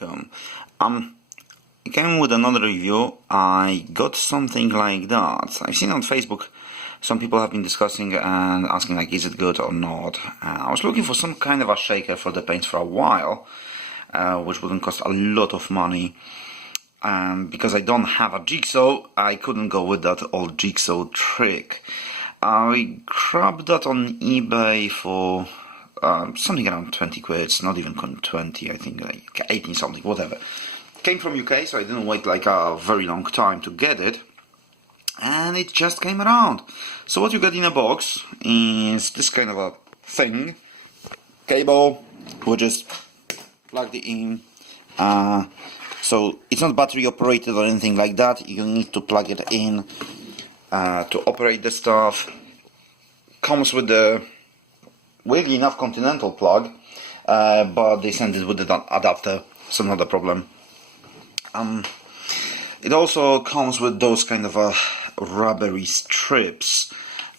Um, I came with another review. I got something like that. I've seen on Facebook some people have been discussing and asking like, is it good or not? I was looking for some kind of a shaker for the paints for a while, which wouldn't cost a lot of money. Because I don't have a jigsaw, I couldn't go with that old jigsaw trick. I grabbed that on eBay for something around 20 quid. It's not even 20, I think like 18 something, whatever. Came from UK, so I didn't wait like a very long time to get it. And it just came around. So what you get in a box is this kind of a thing. Cable, we just plug it in. So it's not battery operated or anything like that. You need to plug it in to operate the stuff. Comes with the weirdly enough Continental plug, but they send it with the adapter, so not a problem. It also comes with those kind of rubbery strips.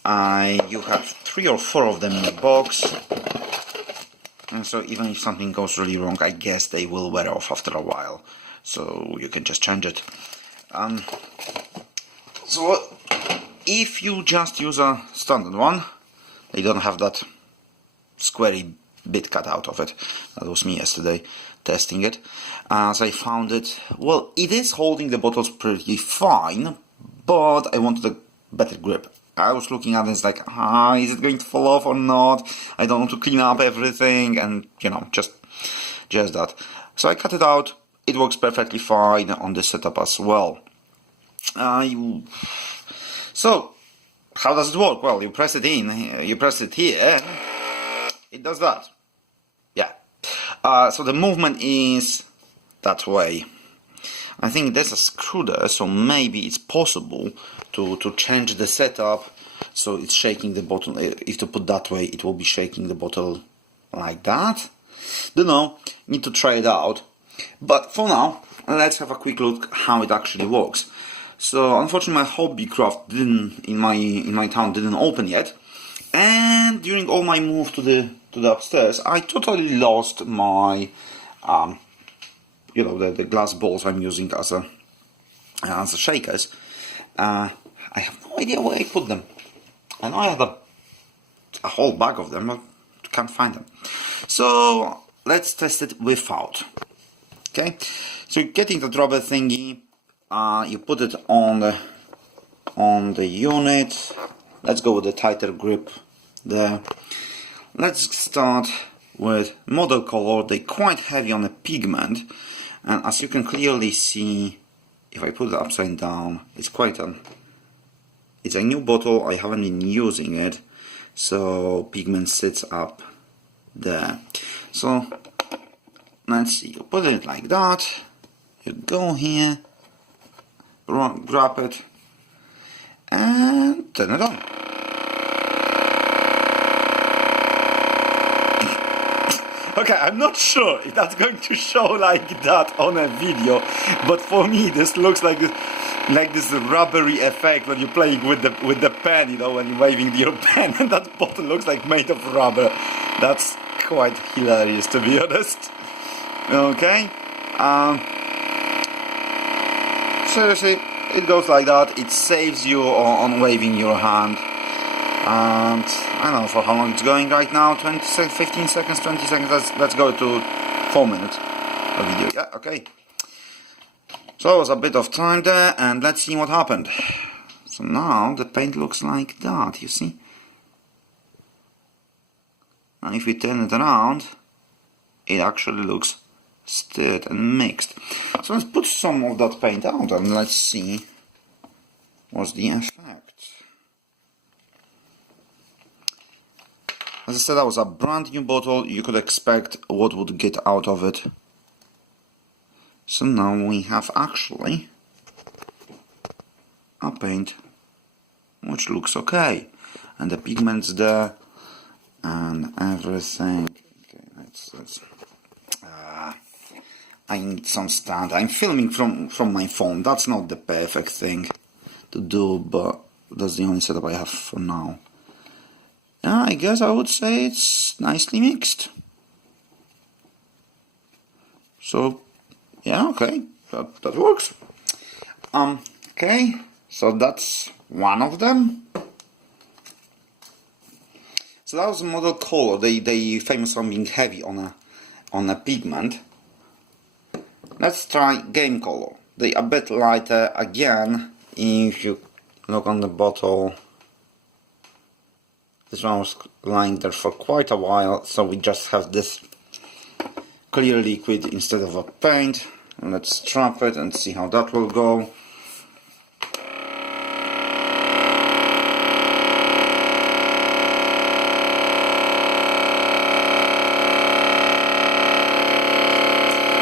You have 3 or 4 of them in the box, and so even if something goes really wrong, I guess they will wear off after a while, so you can just change it. So if you just use a standard one, they don't have that squarey bit cut out of it. That was me yesterday testing it. As I found it, well, it is holding the bottles pretty fine, but I wanted a better grip. I was looking at it, it's like, is it going to fall off or not? I don't want to clean up everything, and you know, just that. So I cut it out. It works perfectly fine on this setup as well. So how does it work? Well, you press it in, you press it here, it does that. Yeah. So the movement is that way. I think there's a screw there, so maybe it's possible to change the setup so it's shaking the bottle. If to put that way, it will be shaking the bottle like that. Don't know, need to try it out. But for now, let's have a quick look how it actually works. So unfortunately my Hobbycraft in my town didn't open yet, and during all my move to the upstairs, I totally lost my the glass balls I'm using as a shakers. I have no idea where I put them. I know I had a whole bag of them, but can't find them. So let's test it without. Okay, so you're getting the rubber thingy. You put it on the unit. Let's go with the tighter grip there. Let's start with model color. They're quite heavy on the pigment, and as you can clearly see, if I put it upside down, it's it's a new bottle. I haven't been using it, so pigment sits up there. So let's see, you put it like that, you go here, grab it, and turn it on. Okay, I'm not sure if that's going to show like that on a video, but for me this looks like this rubbery effect when you're playing with the pen, you know, when you're waving your pen, and that bottle looks like made of rubber. That's quite hilarious, to be honest. Okay, seriously, it goes like that. It saves you on waving your hand. And I don't know for how long it's going right now. 15 seconds, 20 seconds. Let's go to 4 minutes of video. Yeah, okay. So it was a bit of time there, and let's see what happened. So now the paint looks like that, you see. And if we turn it around, it actually looks stirred and mixed. So let's put some of that paint out and let's see what's the effect. As I said, that was a brand new bottle. You could expect what would get out of it. So now we have actually a paint which looks okay, and the pigment's there and everything. Okay, let's I need some stand. I'm filming from my phone. That's not the perfect thing to do, but that's the only setup I have for now. Yeah, I guess I would say it's nicely mixed. So Yeah, okay, that works. Okay, so that's one of them. So that was model color. They famous on being heavy on a pigment. Let's try game color. They are a bit lighter again. If you look on the bottle, this one was lying there for quite a while, so we just have this clear liquid instead of a paint. And let's strap it and see how that will go.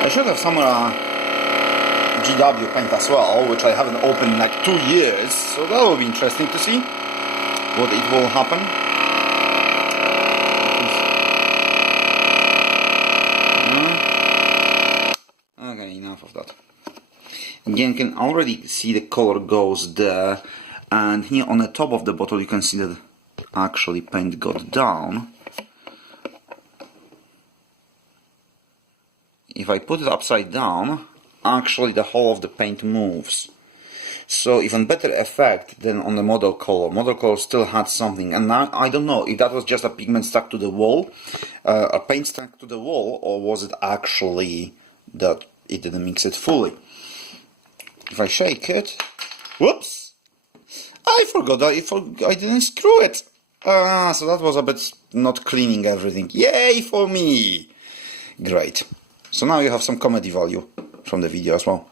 I should have some GW paint as well, which I haven't opened in like 2 years, so that will be interesting to see what it will happen. Okay, enough of that. Again, you can already see the color goes there, and here on the top of the bottle you can see that actually paint got down. If I put it upside down, actually the whole of the paint moves. So even better effect than on the model color. Model color still had something, and now I don't know if that was just a pigment stuck to the wall, a paint stuck to the wall, or was it actually that it didn't mix it fully. If I shake it, whoops! I forgot I didn't screw it. So that was a bit not cleaning everything. Yay for me! Great. So now you have some comedy value from the video as well.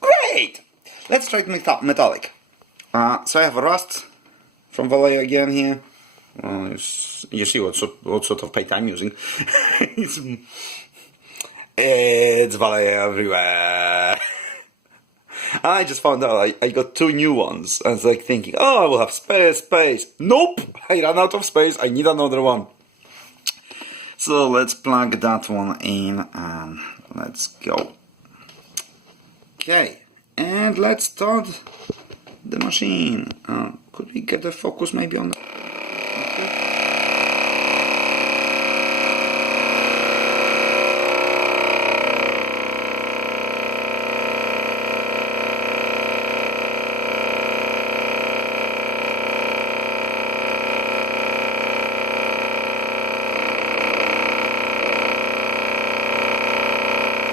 Great! Let's try metallic. So I have a rust from Vallejo again here. You see what sort of paint I'm using. It's Vallejo everywhere. I just found out I got 2 new ones. I was like thinking, oh, I will have space. Nope! I ran out of space. I need another one. So let's plug that one in and let's go. Okay, and let's start the machine. Could we get the focus maybe on the... Okay.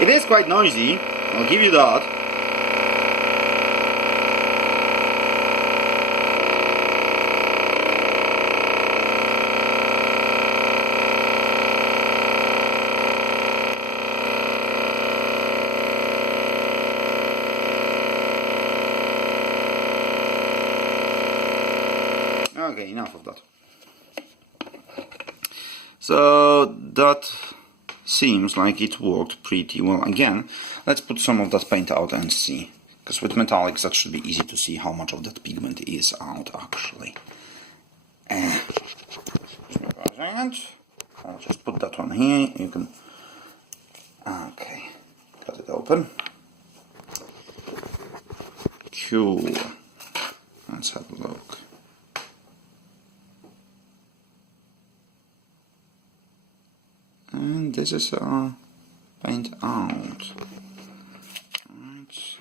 It is quite noisy, I'll give you that. Okay, enough of that. So that seems like it worked pretty well. Again, let's put some of that paint out and see, because with metallics that should be easy to see how much of that pigment is out actually. I'll just put that one here. You can cut it open. Cool. Let's have a look. And this is our paint out. Right.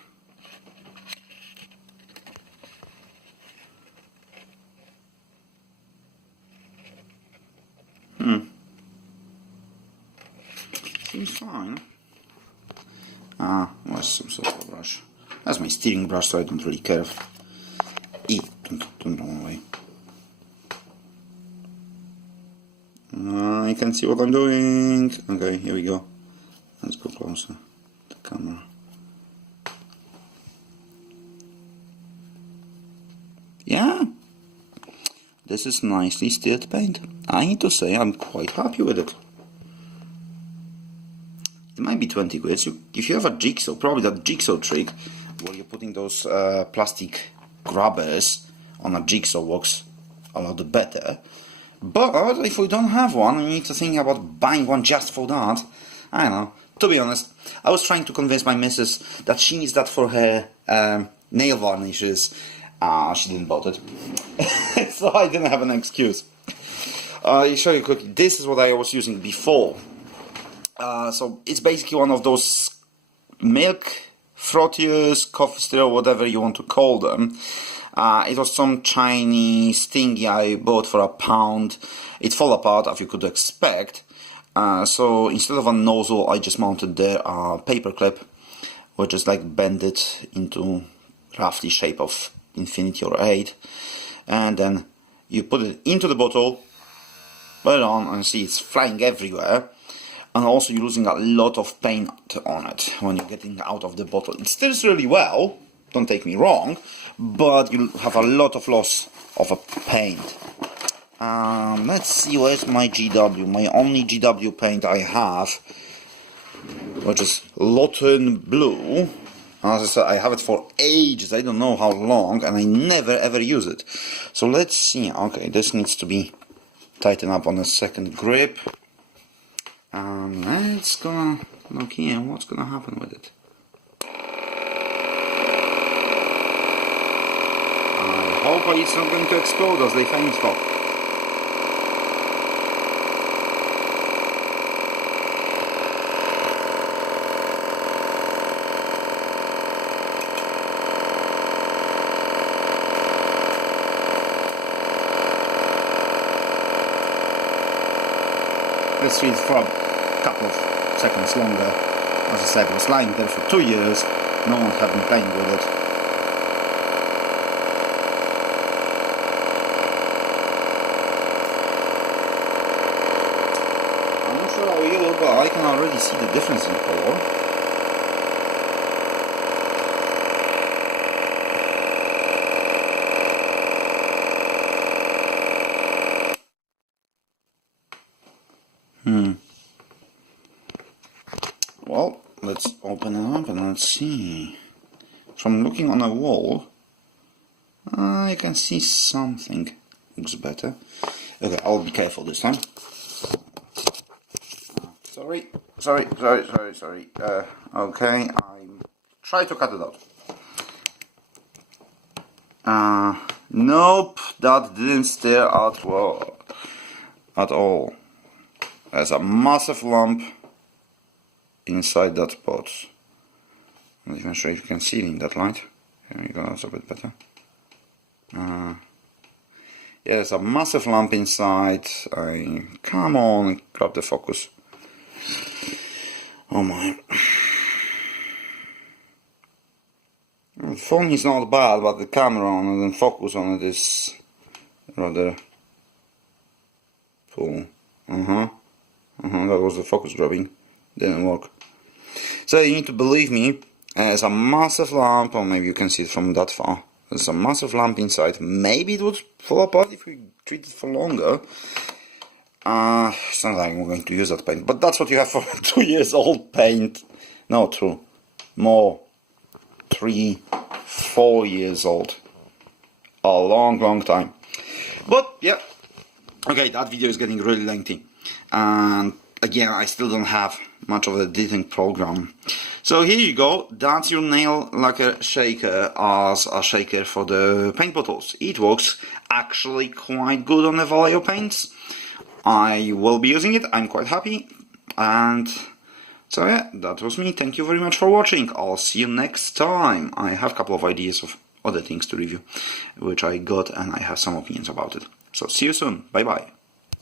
Seems fine. Where's some sort of brush? That's my steering brush, so I don't really care. Don't run away. I can see what I'm doing. Okay, here we go. Let's go closer. The camera. Yeah, this is nicely stirred paint. I need to say I'm quite happy with it. It might be 20 quid. So if you have a jigsaw, probably that jigsaw trick where you're putting those plastic grabbers on a jigsaw works a lot better. But if we don't have one, we need to think about buying one just for that. I don't know. To be honest, I was trying to convince my missus that she needs that for her nail varnishes. She didn't bought it. So I didn't have an excuse. I'll show you quickly. This is what I was using before. So it's basically one of those milk frothiers, coffee stirrer, whatever you want to call them. It was some Chinese thingy I bought for £1. It fell apart, as you could expect. So instead of a nozzle, I just mounted there a paper clip, which is like bended into roughly shape of infinity or 8. And then you put it into the bottle, put it on, and see it's flying everywhere. And also you're losing a lot of paint on it when you're getting out of the bottle. It stills really well, don't take me wrong, but you have a lot of loss of a paint. Let's see, where's my GW? My only GW paint I have, which is Lawton Blue. As I said, I have it for ages, I don't know how long, and I never ever use it. So let's see. Okay, this needs to be tightened up on a second grip. Let's gonna look here, what's gonna happen with it. I hope it's not going to explode as they claim stop. Let's read for a couple of seconds longer. As I said, it was lying there for 2 years, no one had been playing with it. I'm not sure how you, but I can already see the difference in color. Well, let's open it up and let's see. From looking on a wall, I can see something looks better. Okay, I'll be careful this time. Sorry. Okay, I try to cut it out. Nope, that didn't stir at all. There's a massive lump inside that pot. I'm not even sure if you can see it in that light. There you go, that's a bit better. Yeah, there's a massive lump inside. Come on, grab the focus. Oh my. The phone is not bad, but the camera on it and focus on it is rather full. That was the focus grabbing. Didn't work. So you need to believe me, there's a massive lamp, or maybe you can see it from that far. There's a massive lamp inside. Maybe it would fall apart if we treat it for longer. It's not like I'm going to use that paint, but that's what you have for 2 years old paint. No, true. More. 3, 4 years old. A long time. But yeah. Okay, that video is getting really lengthy. And again, I still don't have much of a editing program. So here you go, that's your nail lacquer shaker as a shaker for the paint bottles. It works actually quite good on the Vallejo paints. I will be using it, I'm quite happy. And so yeah, that was me. Thank you very much for watching. I'll see you next time. I have a couple of ideas of other things to review, which I got, and I have some opinions about it. So see you soon. Bye bye.